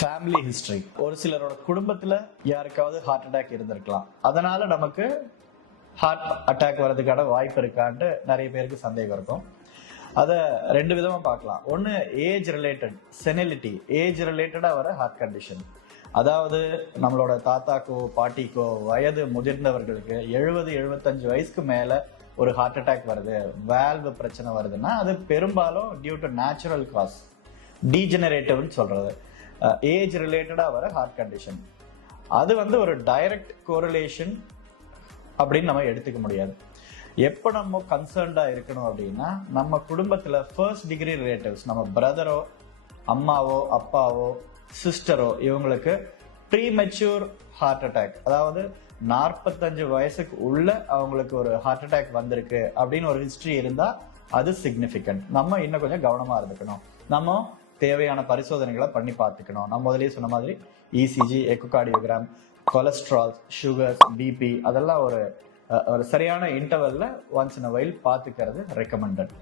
Family history. ஒரு சிலரோட குடும்பத்துல யாருக்காவது ஹார்ட் அட்டாக் இருந்திருக்கலாம். அதனால நமக்கு ஹார்ட் அட்டாக் வர்றதுக்கான வாய்ப்பு இருக்கான்ட்டு நிறைய பேருக்கு சந்தேகம் இருக்கும். அதை ரெண்டு விதமா பார்க்கலாம். ஒன்று ஏஜ் ரிலேட்டட் செனிலிட்டி, ஏஜ் ரிலேட்டடா வர ஹார்ட் கண்டிஷன். அதாவது நம்மளோட தாத்தாக்கோ பாட்டிக்கோ வயது முதிர்ந்தவர்களுக்கு 70-75 வயசுக்கு மேல ஒரு ஹார்ட் அட்டாக் வருது, வேல்வ் பிரச்சனை வருதுன்னா அது பெரும்பாலும் டியூ டு நேச்சுரல் காஸ், டீஜெனரேட்டிவ்னு சொல்றது, ஏஜ் ரிலேட்டடா வர ஹார்ட் கண்டிஷன். அது ஒரு டைரக்ட் கோரிலேஷன் அப்படின்னு நம்ம எடுத்துக்க முடியாது. எப்போ நம்ம கன்சர்ன்டா இருக்கணும் அப்படின்னா, நம்ம குடும்பத்துல ஃபர்ஸ்ட் டிகிரி ரிலேட்டிவ்ஸ், நம்ம பிரதரோ அம்மாவோ அப்பாவோ சிஸ்டரோ இவங்களுக்கு ப்ரீமெச்சூர் ஹார்ட் அட்டாக், அதாவது 45 வயசுக்கு உள்ள அவங்களுக்கு ஒரு ஹார்ட் அட்டாக் வந்திருக்கு அப்படின்னு ஒரு ஹிஸ்டரி இருந்தா அது சிக்னிஃபிகண்ட். நம்ம இன்னும் கொஞ்சம் கவனமா இருந்துக்கணும். நம்ம தேவையான பரிசோதனைகளை பண்ணி பார்த்துக்கணும். நம்ம முதலே சொன்ன மாதிரி ECG, echocardiogram, cholesterol, sugars, BP அதெல்லாம் ஒரு சரியான இன்டர்வல்ல ஒன்ஸ் இன் அ வைல் பார்த்துக்கிறது ரெக்கமெண்டட்.